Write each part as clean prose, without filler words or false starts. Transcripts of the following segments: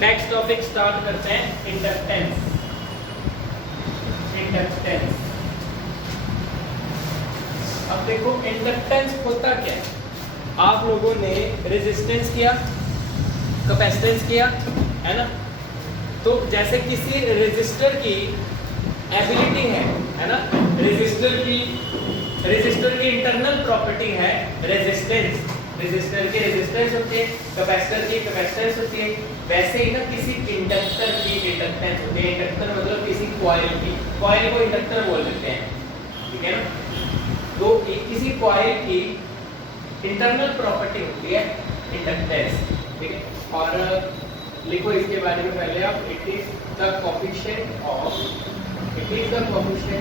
Next topic start करते हैं, inductance. Inductance, अब देखो इंडक्टेंस होता क्या है। आप लोगों ने रेजिस्टेंस किया, कैपेसिटेंस किया, है ना। तो जैसे किसी रेजिस्टर की एबिलिटी है ना, रेजिस्टर की इंटरनल प्रॉपर्टी है रेजिस्टेंस। रेजिस्टर की रेजिस्टेंस होती है, कैपेसिटर की कैपेसिटेंस होती है। वैसे ही ना किसी इंडक्टर की इंडक्टेंस होती है। इंडक्टर मतलब किसी कॉइल की, कॉइल को इंडक्टर बोल देते हैं, ठीक है ना। तो किसी कॉइल की इंटरनल प्रॉपर्टी होती है इंडक्टेंस, ठीक है। और लिखो इसके बारे में पहले आप, it is the coefficient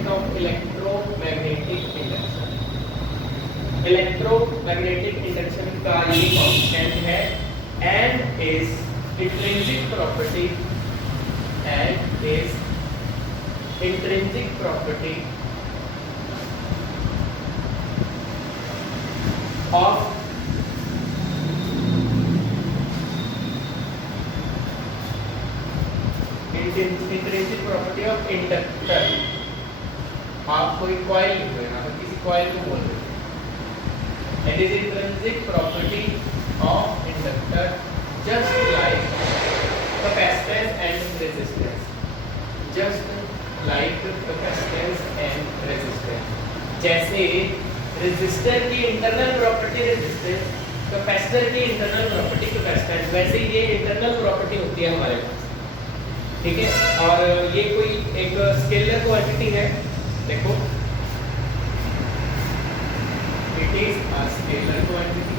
of electromagnetic induction. Electromagnetic induction का ये कोएफिशिएंट है and is intrinsic property of intrinsic property of inductor. आप कोई कॉइल लिखो यहाँ पर, किसी कॉइल को बोल रहे हैं। It is intrinsic property of inductor just like capacitance and resistance. Just like capacitance and resistance. जैसे रेजिस्टर की इंटरनल प्रॉपर्टी रेजिस्टेंस, कैपेसिटर की इंटरनल प्रॉपर्टी कैपेसिटेंस, वैसे ये इंटरनल प्रॉपर्टी होती है हमारे पास, ठीक है। और ये कोई एक स्केलर क्वांटिटी है, देखो it is a scalar quantity.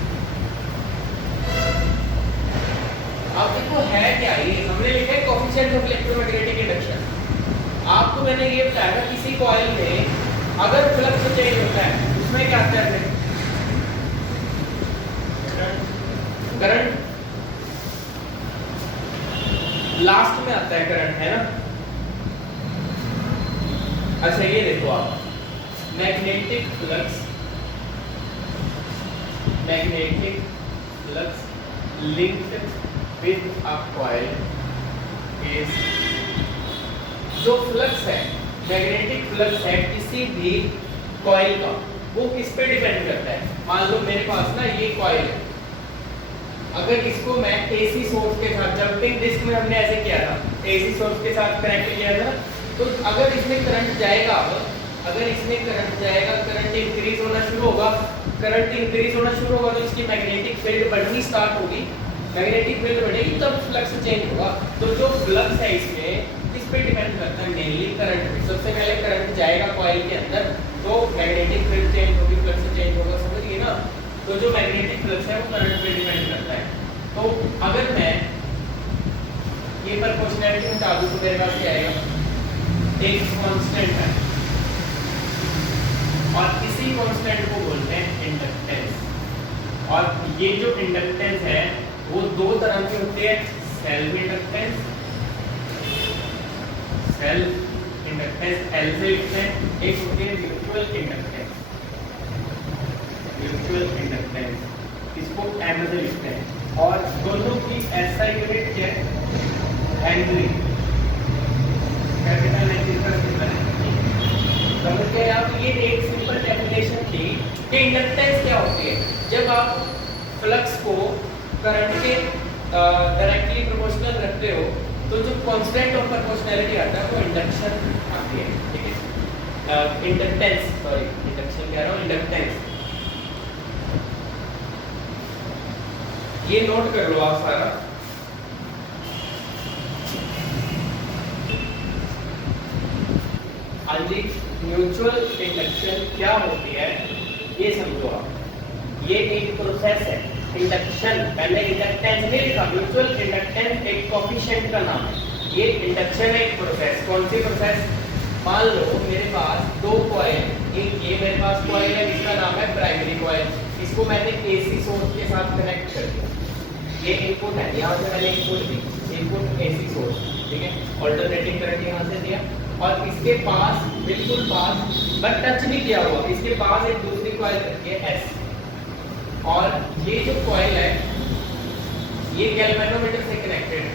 अब देखो है क्या, ये हमने लिखा है कोएफिशिएंट ऑफ इलेक्ट्रोमैग्नेटिक इंडक्शन। आपको मैंने ये बताया था किसी कॉइल में अगर फ्लक्स चेंज होता है उसमें क्या करते हैं, करंट लास्ट में आता है, करंट, है ना। अच्छा ये देखो आप, magnetic flux linked with a coil is, जो फ्लक्स है, मैग्नेटिक फ्लक्स है किसी भी कॉइल का, वो किस पे डिपेंड करता है। मान लो मेरे पास ना ये कॉइल है, अगर इसको मैं एसी सोर्स के साथ, जंपिंग डिस्क में हमने ऐसे किया था, एसी सोर्स के साथ कनेक्ट किया था, तो अगर इसमें करंट जाएगा, करंट इंक्रीज होना शुरू होगा, तो इसकी मैग्नेटिक फील्ड बढ़नी स्टार्ट होगी। मैग्नेटिक फील्ड बढ़ेगी तब फ्लक्स चेंज होगा। तो जो फ्लक्स है इसमें किस पे डिपेंड करता है, मेनली करंट पे। सबसे पहले करंट जाएगा कॉइल के अंदर, तो मैग्नेटिक फील्ड चेंज होगी, फ्लक्स चेंज होगा, समझिए ना। तो जो मैग्नेटिक फ्लक्स है वो करंट पे डिपेंड करता है। तो अगर मैं ये प्रोपोर्शनैलिटी हटा दूं तो मेरे पास क्या आएगा, एक कांस्टेंट है, और इसी कांस्टेंट को बोलते हैं इंडक्टेंस। और ये जो इंडक्टेंस है वो दो तरह की होती है, सेल्फ इंडक्टेंस, एल से लिखते हैं, एक होती है म्यूचुअल इंडक्टेंस, इसको एम से लिखते हैं। और दोनों की ऐसा यूनिट क्या है, हेनरी, कैपिटल लेटर का सिंबल है। समझ गए आप। ये एक सिंपल डेफिनेशन थी कि इंडक्टेंस क्या होती है। जब आप फ्लक्स को करंट के डायरेक्टली प्रोपोर्शनल रखते हो तो जो कांस्टेंट ऑफ प्रोपोर्शनैलिटी आता है वो इंडक्शन आती है, ठीक है। इंडक्टेंस, सॉरी इंडक्शन कह रहा हूँ, इंडक्टेंस। ये नोट कर लो आप सारा। हाँ जी, म्यूचुअल इंडक्शन क्या होती है ये समझो आप। ये एक प्रोसेस है, इंडक्शन, पहले इंडक्टेंस नहीं लिखा, म्यूचुअल इंडक्टेंस एक कोएफिशिएंट का नाम है। ये इंडक्शन है एक प्रोसेस। कौन सी प्रोसेस, मान लो मेरे पास दो कॉइल, एक ये मेरे पास कॉइल है जिसका नाम है प्राइमरी कॉइल, इसको मैंने एसी सोर्स के साथ कनेक्ट कर दिया। ये इनपुट है, यहाँ से मैंने इनपुट दी, इनपुट एसी सोर्स, ठीक है, अल्टरनेटिंग करंट यहाँ से दिया, और इसके पास बिल्कुल पास, बट टच नहीं किया हुआ, इसके पास एक दूसरी कॉइल रखी है एस, और ये जो कॉइल है ये गैल्वेनोमीटर से कनेक्टेड है,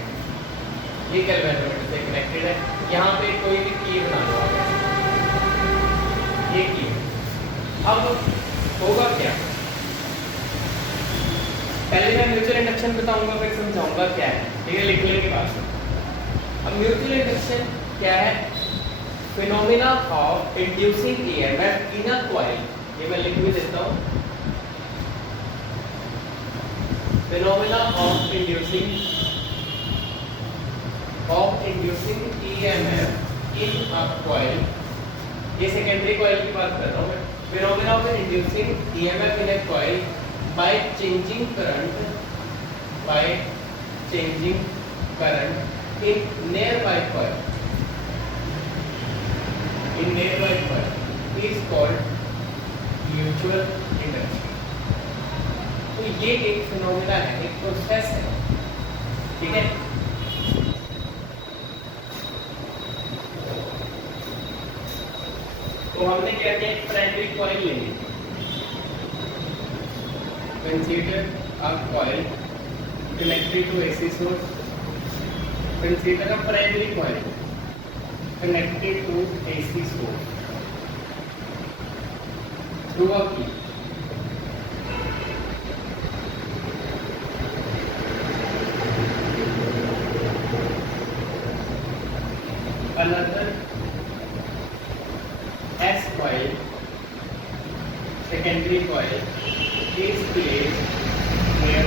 ये गैल्वेनोमीटर से कनेक्टेड है। यहाँ पे कोई भी की बना लो आप, ये की। अब होगा क्या, पहले मैं म्यूचुअल इंडक्शन बताऊंगा फिर समझाऊंगा क्या है, ठीक है, लिख लेने के बाद। अब म्यूचुअल इंडक्शन क्या है, phenomena of inducing EMF in a coil, ये मैं लिख भी देता हूँ, phenomena of inducing EMF in a coil, ये सेकेंडरी कॉइल की बात कर रहा हूँ मैं। Phenomena of inducing EMF in a coil by changing current in nearby coil is called mutual induction। तो ये एक फिनोमिना है, एक प्रोसेस है, ठीक है। तो हमने क्या किया, एक प्राइमरी कॉइल ले ली, consider a coil connected to AC source, consider a primary coil connected to AC source through a key, another S coil, secondary coil is placed near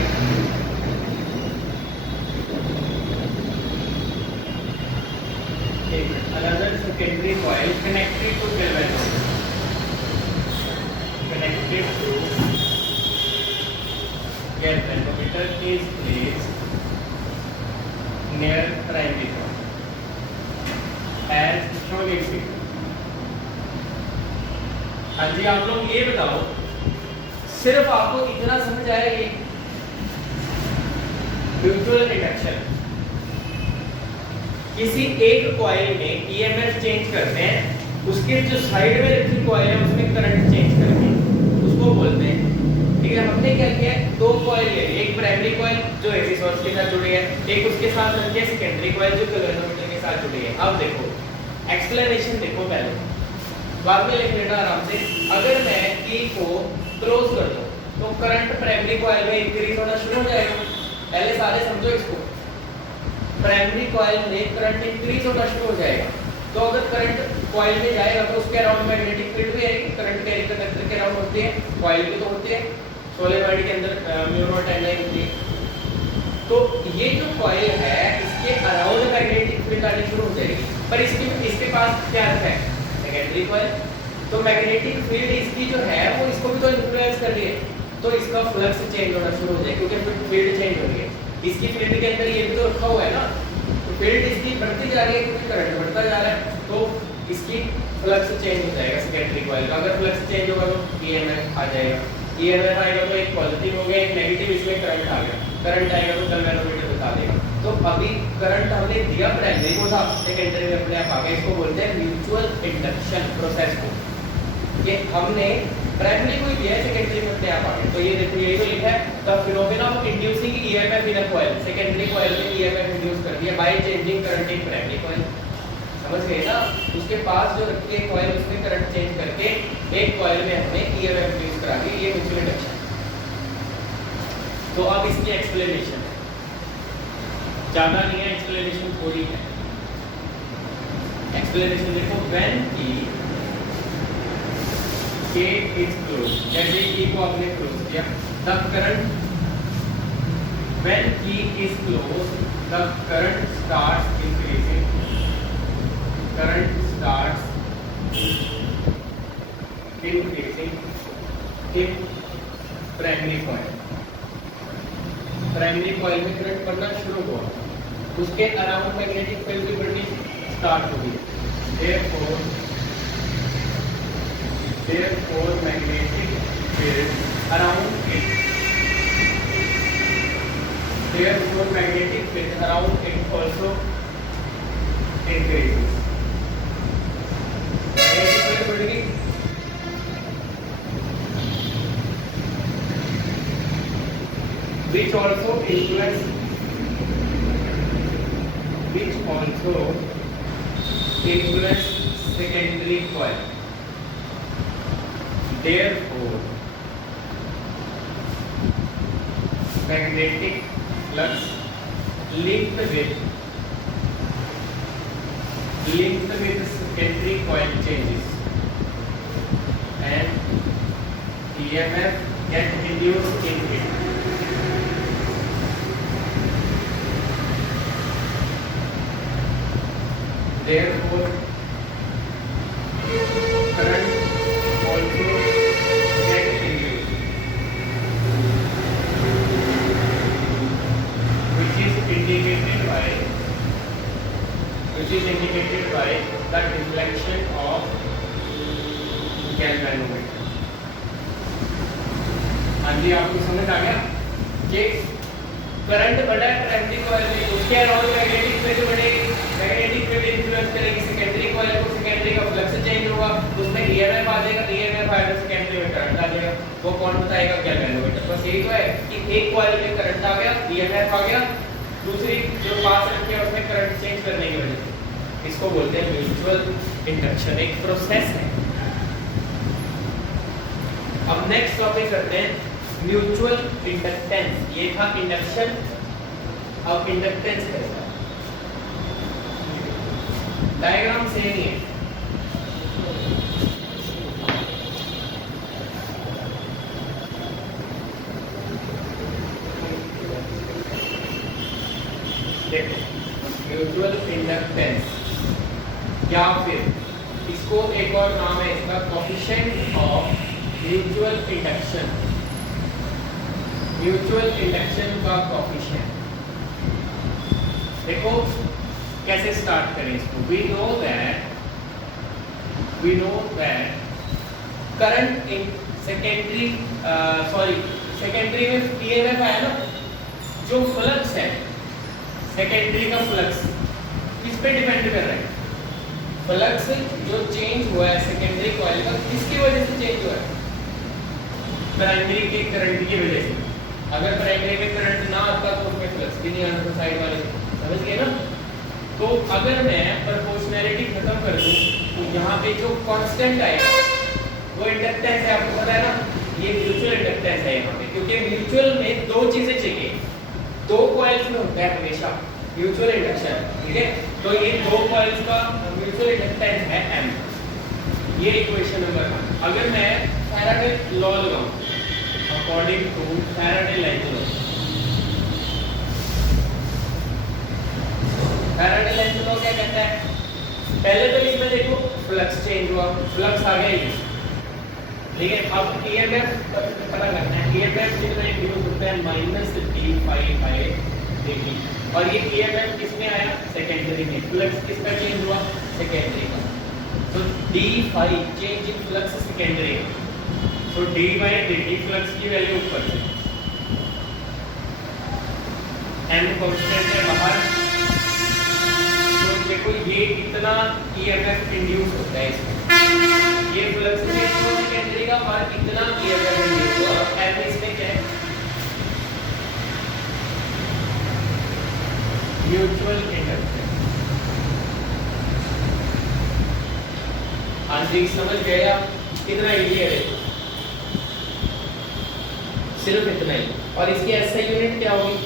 another secondary coil connected to galvanometer, is placed near primary coil as shown in figure। हाँ जी, आप लोग ये बताओ, सिर्फ आपको इतना समझ आएगी, म्यूचुअल इंडक्शन, किसी एक कॉइल में ईएमएफ चेंज करते हैं, उसके जो साइड में रखी कॉइल है उसमें करंट चेंज करके उसको बोलते हैं, ठीक है। हमने क्या किया, दो कॉइल ले ली, एक प्राइमरी कॉइल जो एसी सोर्स के साथ जुड़ी है, एक उसके साथ रखी है सेकेंडरी कॉइल जो गैल्वेनोमीटर के साथ जुड़ी है। अब देखो एक्सप्लेनेशन देखो, पहले बाद में लिख लेना आराम से। अगर मैं की को क्लोज कर दो तो करंट प्राइमरी कॉइल में इंक्रीज होना शुरू हो जाएगा। पहले सारे समझो इसको, प्राइमरी कॉइल में करंट इंक्रीज होना शुरू हो जाएगा। तो अगर करंट कॉइल में जाएगा तो उसके अराउंड मैग्नेटिक फील्ड भी आएगी, करंट कैरी कंडक्टर के अराउंड होती है, कॉइल भी तो होती है, सोलेनॉइड के अंदर म्यू नॉट Ni होती है। तो ये जो कॉइल है इसके अराउंड मैग्नेटिक फील्ड आनी शुरू हो जाएगी, पर इसके पास क्या है, सेकेंडरी कॉइल, तो मैग्नेटिक फील्ड इसकी जो है वो इसको भी तो इन्फ्लुएंस कर रही है, तो इसका फ्लक्स चेंज होना शुरू हो जाएगा, क्योंकि फील्ड चेंज हो रही है। इसकी फील्ड के अंदर ये भी तो रखा हुआ है ना, तो फील्ड इसकी बढ़ती जा रही है क्योंकि करंट बढ़ता जा रहा है, तो इसकी फ्लक्स चेंज हो जाएगा सेकेंडरी कॉइल का। अगर फ्लक्स चेंज होगा तो ईएमएफ आ जाएगा, ईएमएफ आएगा तो एक पॉजिटिव हो गया, एक नेगेटिव, इसमें करंट आ गया, करंट आएगा तो गैल्वेनोमीटर बता देगा। तो अभी करंट हमने दिया प्राइमरी को था, सेकेंडरी में अपने आप आ गया, इसको बोलते हैं म्यूचुअल इंडक्शन प्रोसेस को। ये हमने प्राइमरी को ही दिया है, सेकेंडरी में अपने आप आ गया। तो ये देखो, ये जो लिखा है the phenomena of inducing EMF in a coil, secondary coil में ईएमएफ इंड्यूस कर दिया by changing current in primary coil. समझ गए ना, उसके पास जो रखी है कॉइल उसमें करंट चेंज करके एक कॉइल में हमने ईएमएफ इंड्यूस करा दी, ये म्यूचुअल इंडक्शन। तो अब इसकी एक्सप्लेनेशन ज्यादा नहीं है, एक्सप्लेनेशन थोड़ी है। एक्सप्लेनेशन देखो, व्हेन की इज क्लोज, जैसे की को आपने क्लोज किया, द करंट, व्हेन की is close the current starts increasing, current starts increasing in primary coil, primary coil में करंट बढ़ना शुरू हुआ, उसके अराउंड मैग्नेटिक फील्ड भी बढ़नी स्टार्ट हो गई। Therefore magnetic field around it, therefore magnetic field around it also increases। magnetic field बढ़ गई, which also influence also influence secondary coil. Therefore, magnetic flux linked with secondary coil changes and EMF get induced in it. Therefore, current also get induced, which is indicated by the deflection of galvanometer. हाँ जी, आपको समझ आ गया कि current बढ़ा primary coil में, उसके around magnetic field बढ़ेगी, magnetic field influence करेगी सेकेंडरी कॉइल को, सेकेंडरी का फ्लक्स चेंज होगा, उसमें ईएमएफ आ जाएगा, ईएमएफ आएगा तो सेकेंडरी में करंट आ जाएगा। वो कौन बताएगा? गैल्वेनोमीटर। बस यही तो है कि एक कॉइल में करंट आ गया, ईएमएफ आ गया, दूसरी जो पास रखी है उसमें करंट चेंज करने की वजह से। इसको बोलते हैं म्यूचुअल इंडक्शन, एक प्रोसेस है। अब नेक्स्ट टॉपिक करते हैं म्यूचुअल इंडक्टेंस। ये था इंडक्शन, अब इंडक्टेंस कैसा है? डायग्राम सेम ही है। म्यूचुअल इंडक्टेंस या फिर इसको एक और नाम है इसका coefficient of mutual induction. Mutual induction का कोएफिशिएंट देखो कैसे स्टार्ट करें इसको। We know that current in secondary में ईएमएफ आया ना, जो फ्लक्स है सेकेंडरी का फ्लक्स किस पे डिपेंड कर रहा है? फ्लक्स जो चेंज हुआ है सेकेंडरी कॉइल का, किसकी वजह से चेंज हुआ है? प्राइमरी के करंट की वजह से। अगर प्राइमरी में करंट ना आता तो उसमें फ्लक्स भी नहीं आना था साइड वाले, समझ गए ना? तो अगर मैं प्रोपोर्शनैलिटी खत्म कर दूं तो यहाँ पे जो कांस्टेंट आएगा वो इंडक्टेंस है, आपको पता है ना, ये म्यूचुअल इंडक्टेंस है यहाँ पे, क्योंकि म्यूचुअल में दो चीजें चाहिए, दो कॉइल्स में होता है हमेशा म्यूचुअल इंडक्शन, ठीक है? तो ये दो कॉइल्स का म्यूचुअल इंडक्टेंस है M। ये इक्वेशन नंबर 1। अगर मैं फैराडे लॉ लगाऊं according to Faraday law, Faraday law क्या कहता है? पहले तो इसमें देखो फ्लक्स चेंज हुआ, फ्लक्स आ गया ये, ठीक है? अब ईएमएफ पता करना है। ईएमएफ कितना इंड्यूस होता है? -d∅dt। और ये ईएमएफ किसमें आया? सेकेंडरी में। फ्लक्स किसका चेंज हुआ? सेकेंडरी का। तो d∅ change in flux secondary, तो d/dt फ्लक्स की वैल्यू ऊपर है, m कांस्टेंट है बाहर। तो देखो ये कितना ईएमएफ इंड्यूस होता है इसमें, ये फ्लक्स चेंज हुआ सेकेंडरी का और कितना ईएमएफ इंड्यूस हुआ। m इसमें क्या है? Mutual inductance. आज भी समझ गए आप? कितना इजी है, सिर्फ इतना ही। और इसकी एसआई यूनिट क्या होगी?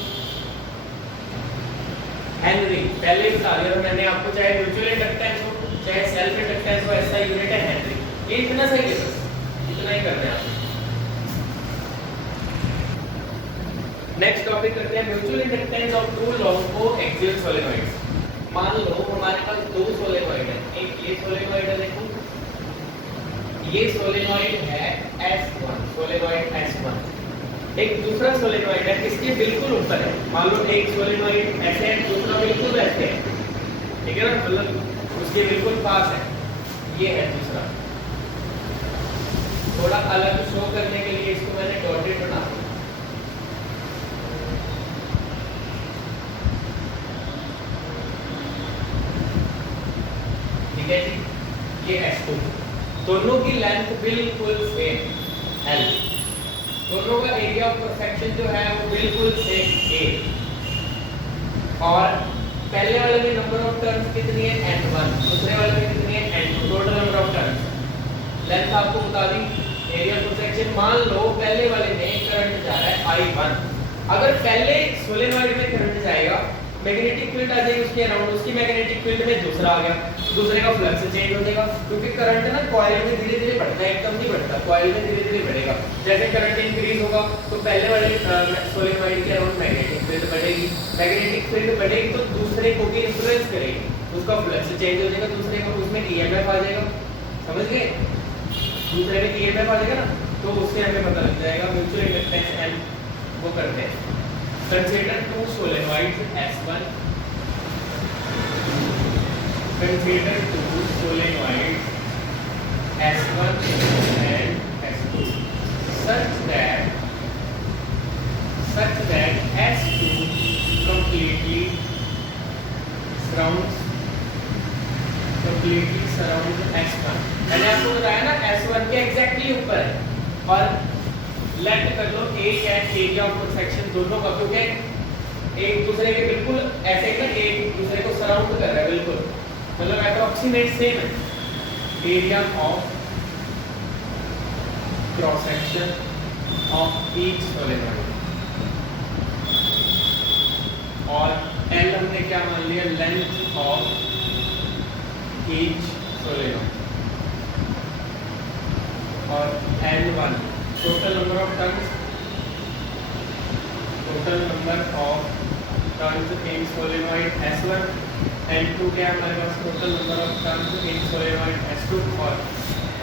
हेनरी। पहले ही बता दिया मैंने आपको, चाहे म्यूचुअल इंडक्टेंस हो चाहे सेल्फ इंडक्टेंस हो, एसआई यूनिट है हेनरी। ये इतना सही है, बस इतना ही करना है आप। नेक्स्ट टॉपिक करते हैं mutual inductance of two long coaxial solenoids. मान लो हमारे पास दो सोलेनॉइड है, एक ये सोलेनॉइड है, देखो ये सोलेनॉइड है S1, सोलेनॉइड S1। एक दूसरा सोलेनॉइड है इसके बिल्कुल ऊपर है। मान लो एक सोलेनॉइड ऐसे है, दूसरा बिल्कुल ऐसे है, ठीक है ना, मतलब उसके बिल्कुल पास है। ये है दूसरा। थोड़ा अलग शो करने के लिए इसको मैंने डॉटेड बना दिया। ठीक है जी, ये S2, दोनों की लेंथ बिल्कुल सेम L, दोनों का एरिया ऑफ परफेक्शन जो है वो बिल्कुल सेम A। और पहले वाले में नंबर ऑफ टर्न्स कितनी है n1, दूसरे वाले में कितनी है n2, total number of turns. Length आपको बता दी। एरिया क्रॉस सेक्शन, मान लो पहले वाले में करंट जा रहा है I1, अगर पहले सोलेनॉइड में करंट जाएगा, मैग्नेटिक फील्ड आ जाएगी उसके अराउंड, उसकी मैग्नेटिक फील्ड में दूसरा आ गया, दूसरे का फ्लक्स चेंज हो जाएगा, क्योंकि करंट ना कॉइल में धीरे धीरे बढ़ता है, एकदम नहीं बढ़ता, कॉइल में धीरे धीरे बढ़ेगा। जैसे करंट इंक्रीज होगा तो पहले वाले सोलेनॉइड के अराउंड मैग्नेटिक फील्ड बढ़ेगी, मैग्नेटिक फील्ड बढ़ेगी तो दूसरे को भी इन्फ्लुएंस करेगी, उसका फ्लक्स चेंज हो जाएगा, दूसरे को उसमें ईएमएफ आ जाएगा, समझ गए? दूसरे में ईएमएफ आ जाएगा ना, तो उससे हमें पता लग जाएगा म्यूचुअल इंडक्टेंस एम वो करते हैं। Consider two solenoids S1. Consider two solenoids S1 and S2 such that S2 completely surrounds S1। मैंने आपको बताया ना S1 के एग्जैक्टली ऊपर है, और लेट कर लो A and area of section दोनों का, क्योंकि एक दूसरे के बिल्कुल ऐसे ही ना, एक दूसरे को सराउंड कर रहा है बिल्कुल, मतलब अप्रोक्सीमेट सेम है। Area of cross section of each solenoid, और एल हमने क्या मान लिया, लेंथ ऑफ ईच सोलेनॉइड, और N1 total number of turns in solenoid S1, N2 क्या हमारे पास total number of turns in solenoid S2, और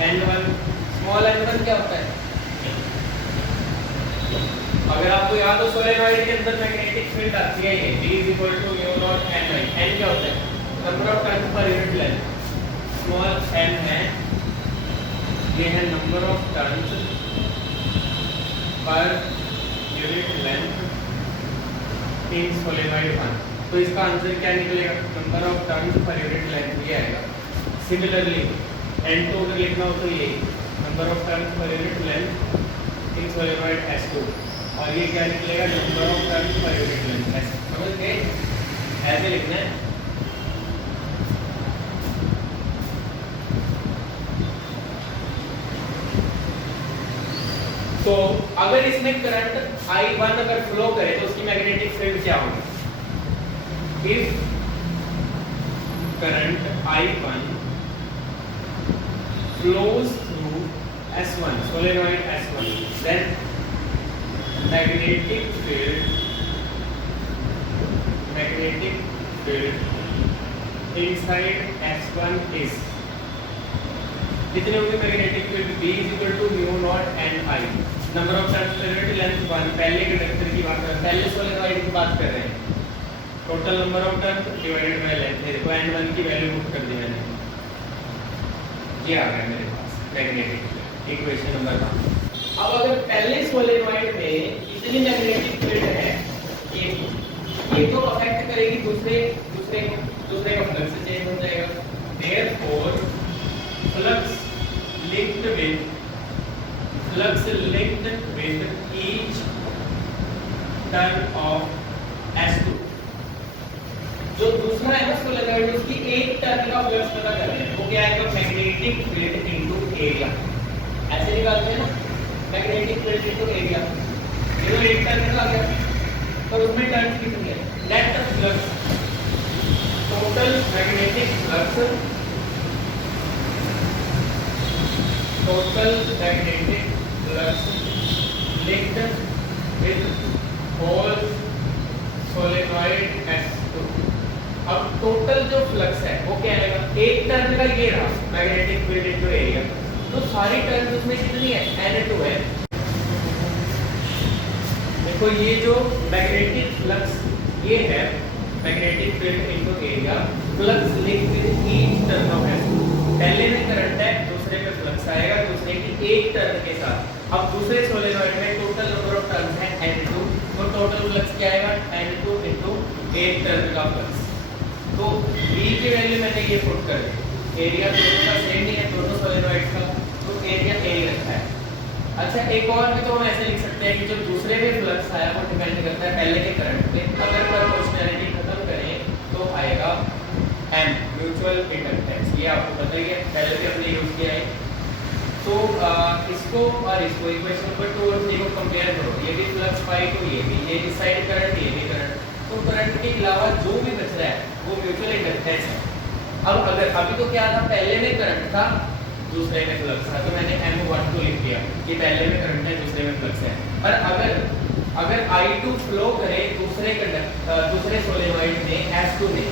N1 small n1 क्या होता है? अगर आपको याद हो सोलेनॉइड के अंदर मैग्नेटिक फील्ड आती है ये D = μ0 Ni, n क्या होता है? Number of turns per unit length, small n है, ये है number of turns per unit length in solenoid 1। तो इसका आंसर क्या निकलेगा, number of turns per unit length ये आएगा। सिमिलरली N2 अगर लिखना हो तो ये number of turns per unit length in solenoid S2, और ये क्या निकलेगा, number of turns per unit length S। समझ गए? ऐसे लिखना है। तो अगर इसमें करंट I1 अगर फ्लो करे तो उसकी मैग्नेटिक फील्ड क्या होगी? If current I1 flows through S1 solenoid S1, then magnetic field inside S1 is कितने होंगे magnetic field, B = μ0 Ni, number of turns per unit length 1, पहले कंडक्टर की बात कर रहे हैं, पहले सोलेनॉइड की बात कर रहे हैं, total number of turns divided by length, देखो N1 की वैल्यू पुट कर दी मैंने, ये आ गया मेरे पास मैग्नेटिक फील्ड, इक्वेशन नंबर 1। अब अगर पहले सोलेनॉइड में इतनी मैग्नेटिक फील्ड है, ये तो अफेक्ट करेगी दूसरे का फ्लक्स चेंज हो जाएगा, therefore flux linked with each turn of S2। जो दूसरा है ना सोलेनॉइड, उसकी एक टर्न का फ्लक्स पता कर रहे हैं, वो क्या है, मैग्नेटिक फील्ड इनटू एरिया, ऐसे निकालते हैं ना, मैग्नेटिक फील्ड इनटू एरिया, ये तो एक टर्न का आ गया, तो उसमें टर्न कितनी है, net flux, total magnetic flux, linked with whole solenoid S2। अब टोटल जो फ्लक्स है वो क्या आएगा, एक टर्न का ये रहा मैग्नेटिक फील्ड इनटू एरिया, तो सारी टर्न उसमें कितनी है, N2 है। देखो ये जो मैग्नेटिक फ्लक्स ये है, magnetic field into area, flux linked with each turn off S2, पहले में करंट है, दूसरे में फ्लक्स आएगा दूसरे की एक टर्न के साथ। अब दूसरे सोलेनॉइड में टोटल नंबर ऑफ टर्न्स है N2, तो टोटल फ्लक्स क्या आएगा, N2 इनटू एक टर्न का फ्लक्स। तो B की वैल्यू मैंने ये पुट कर दी, एरिया दोनों का सेम नहीं है, दोनों सोलेनॉइड का, तो एरिया A रखा है। अच्छा एक और भी तो हम ऐसे लिख सकते हैं कि जो दूसरे में फ्लक्स आया वो डिपेंड करता है पहले के करंट पे, अगर प्रोपोर्शनैलिटी खत्म करें तो आएगा ये आपको पता ही है, पहले भी हमने यूज किया है। तो इसको और इसको इक्वेशन नंबर 2 और 3 को कंपेयर करो, ये भी फ्लक्स पाई तो ये भी, ये इस साइड करंट, ये भी करंट, तो करंट के अलावा जो भी बच रहा है वो म्यूचुअल इंडक्टेंस है। अब अगर अभी तो क्या था, पहले में करंट था दूसरे में फ्लक्स था, तो मैंने M1 को लिख दिया, ये पहले में करंट है दूसरे में फ्लक्स है। और अगर I2 फ्लो करे दूसरे सोलेनोइड में S2 में,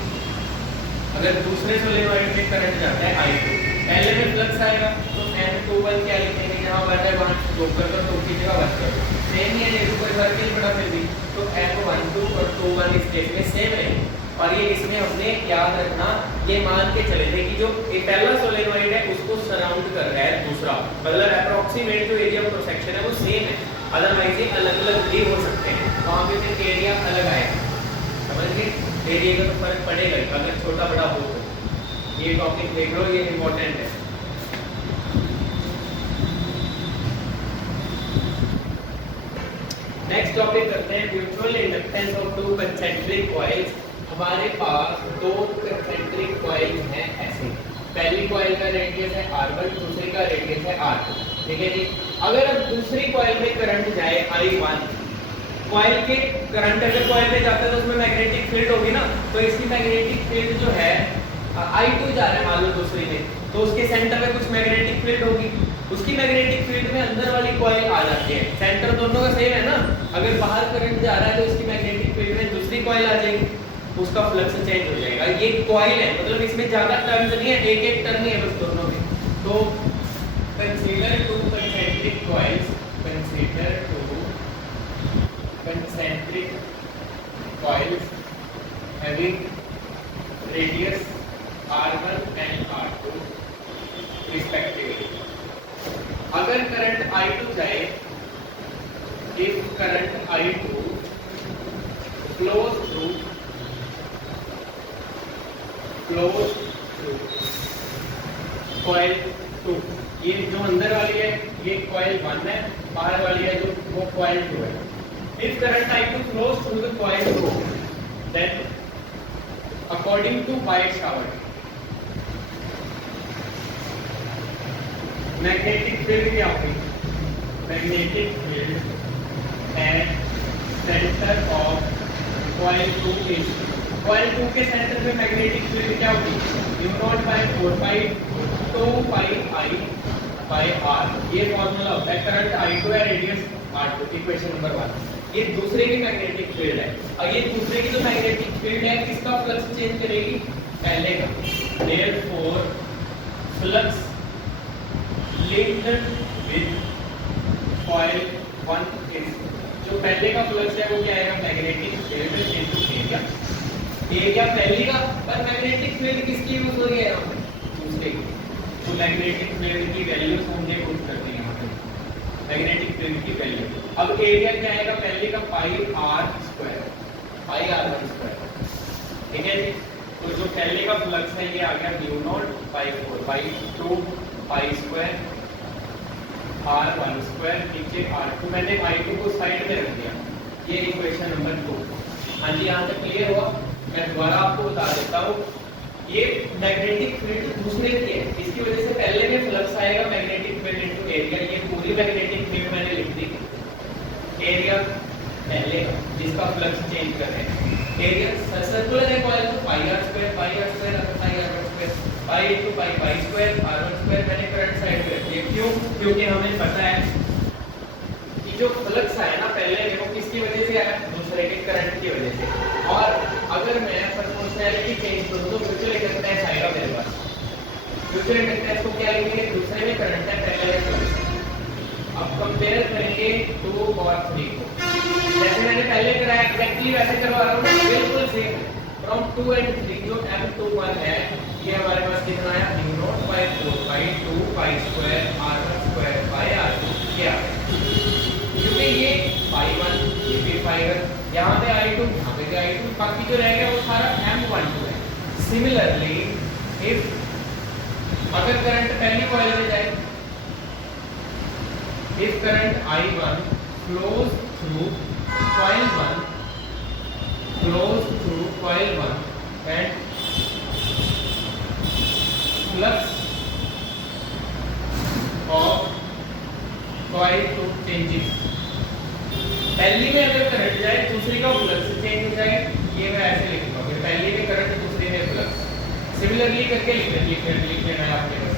अगर दूसरे सोलेनोइड में करंट जाता है I2, पहले में फ्लक्स आएगा तो M21 क्या लिखेंगे, यहाँ 1/1 2 कर दो, 2 की जगह 1 कर दो, सेम ही है, ये ऊपर सर्किल बड़ा फिर भी, तो M12 और 21 इस केस में सेम है। और ये इसमें हमने याद रखना, ये मान के चले थे कि जो ये पहला सोलेनोइड है उसको सराउंड कर रहा है दूसरा, मतलब अप्रोक्सीमेट जो एरिया ऑफ क्रॉस सेक्शन है वो सेम है, अदरवाइज ये अलग अलग भी हो सकते हैं, वहाँ पे फिर एरिया अलग आएगा, समझ गए, एरिया का तो फर्क पड़ेगा अगर छोटा बड़ा हो तो। ये टॉपिक देख लो, ये इम्पोर्टेंट है। नेक्स्ट टॉपिक करते हैं mutual inductance of two concentric coils. हमारे पास दो कंसेंट्रिक कॉइल्स हैं ऐसे, पहली कॉइल का रेडियस है R1, दूसरी का रेडियस है R2, ठीक है जी। अगर अब दूसरी कॉइल में करंट जाए I1, कॉइल के करंट अगर कॉइल में जाता है तो उसमें मैग्नेटिक फील्ड होगी ना, तो इसकी मैग्नेटिक फील्ड जो है I2 जा रहा है मान लो दूसरी में, तो उसके सेंटर में कुछ मैग्नेटिक फील्ड होगी, उसकी मैग्नेटिक फील्ड में अंदर वाली कॉइल आ जाती है, सेंटर दोनों का सेम है ना, अगर बाहर करंट जा रहा है तो इसकी मैग्नेटिक फील्ड में दूसरी कॉइल आ जाएगी, उसका फ्लक्स चेंज हो जाएगा। ये कॉइल है, मतलब इसमें ज्यादा टर्न्स नहीं है, एक एक टर्न ही है बस दोनों में। तो consider two concentric coils, consider two concentric coils having radius R1 and R2 respectively. अगर करंट I2 जाए, if current I2 flows through coil 2, ये जो अंदर वाली है ये coil 1 है, बाहर वाली है जो वो coil 2 है। If current I2 flows through the coil 2, then according to Weierstrass magnetic field क्या होगी, magnetic field at centre of coil 2 is, coil 2 के सेंटर पे मैग्नेटिक फील्ड क्या होगी, μ0/4 पाई 2 पाई I बाय R, ये फॉर्मूला होता है। करंट I2 है, रेडियस R2, इक्वेशन नंबर 1। ये दूसरे की मैग्नेटिक फील्ड है, और ये दूसरे की जो मैग्नेटिक फील्ड है किसका फ्लक्स चेंज करेगी, पहले का, therefore flux linked with coil 1 is, जो पहले का फ्लक्स है वो क्या आएगा, magnetic field into area, area पहले का, पर मैग्नेटिक फील्ड किसकी यूज हो रही है यहाँ पे, दूसरे की, तो मैग्नेटिक फील्ड की वैल्यू हमने पुट कर दी यहाँ पे, मैग्नेटिक फील्ड की वैल्यू। अब एरिया क्या आएगा, पहले का पाई R² पाई R1², ठीक है जी। तो जो पहले का फ्लक्स है ये आ गया μ0/4 पाई 2 पाई² R1² नीचे R2, मैंने I2 को साइड में रख दिया, ये इक्वेशन नंबर 2। हाँ जी, यहाँ तक क्लियर हुआ। मैं दोबारा आपको बता देता हूँ, ये मैग्नेटिक फील्ड दूसरे की है, इसकी वजह से पहले में फ्लक्स आएगा मैग्नेटिक फील्ड इनटू एरिया, ये पूरी मैग्नेटिक फील्ड मैंने लिख दी, एरिया पहले जिसका फ्लक्स चेंज कर रहे हैं, एरिया सर्कुलर है कॉइल तो पाई R² पाई R² पाई इनटू पाई² R1², मैंने करंट साइड पे रखी है, क्यों, क्योंकि हमें पता है कि जो फ्लक्स आया ना पहले वो किसकी वजह से आया, दूसरे के करंट की वजह से। और अगर मैं प्रोपोर्शनैलिटी चेंज करूं तो म्यूचुअल इंडक्टेंस आएगा मेरे पास, म्यूचुअल इंडक्टेंस को क्या लिखेंगे, दूसरे में करंट है पहले में फ्लक्स। अब कंपेयर करेंगे 2 और 3 को, जैसे मैंने पहले कराया एग्जैक्टली वैसे करवा रहा हूं, बिल्कुल सेम फ्रॉम 2 and 3। जो M21 है ये हमारे पास कितना है, μ0/4 पाई 2 पाई² R1² बाय R2, क्या क्योंकि ये पाई1 ये भी पाई1, यहाँ पे I2 यहाँ पे भी I2, बाकी जो रहेगा वो सारा M12 है। सिमिलरली इफ अगर करंट पहली कॉइल में जाए, if current I1 flows through coil 1 and flux of coil two changes. पहली में अगर करंट जाए दूसरी का फ्लक्स चेंज हो जाए, ये मैं ऐसे लिखूंगा, फिर पहली में करंट दूसरी में फ्लक्स, सिमिलरली करके लिख लेना है आपके बस,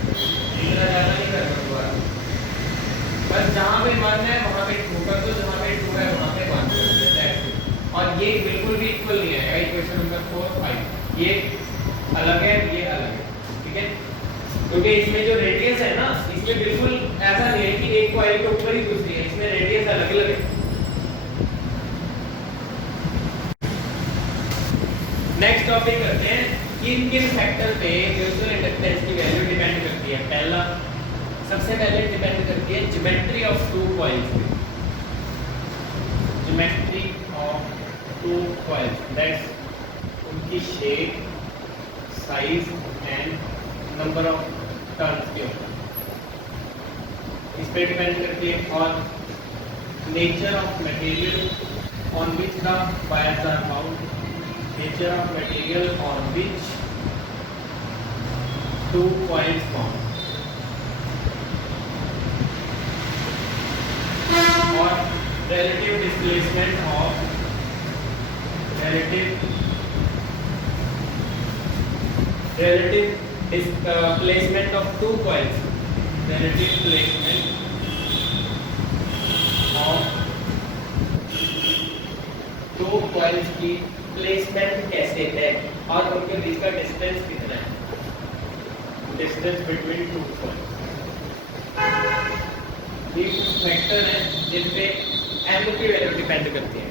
इतना ज्यादा नहीं करना दोबारा, बस जहां पे 1 है वहां पे 2 कर दो, जहां पे 2 है वहां पे 1 कर दो, दैट्स। और ये बिल्कुल भी इक्वल नहीं है, इक्वेशन नंबर 4 5 ये अलग है, ये अलग है, ठीक है, क्योंकि इसमें जो रेडियस है ना, इसमें बिल्कुल ऐसा नहीं है कि एक कॉइल के ऊपर ही दूसरी है, इसमें रेडियस अलग अलग है। नेक्स्ट टॉपिक करते हैं, किन किन फैक्टर पे म्यूचुअल इंडक्टेंस की वैल्यू डिपेंड करती है। पहला, सबसे पहले डिपेंड करती है ज्योमेट्री ऑफ टू कॉइल्स पे, geometry of two coils, that's उनकी shape, size and number of turns के ऊपर इस पे डिपेंड करती है। और nature of material on which the wires are bound, nature of material on which two coils form, or relative displacement of placement of two coils, relative placement of two coils की placement कैसे है और उनके बीच का distance कितना है, distance between two points, ये कुछ फैक्टर हैं जिन पे एम की वैल्यू डिपेंड करती है।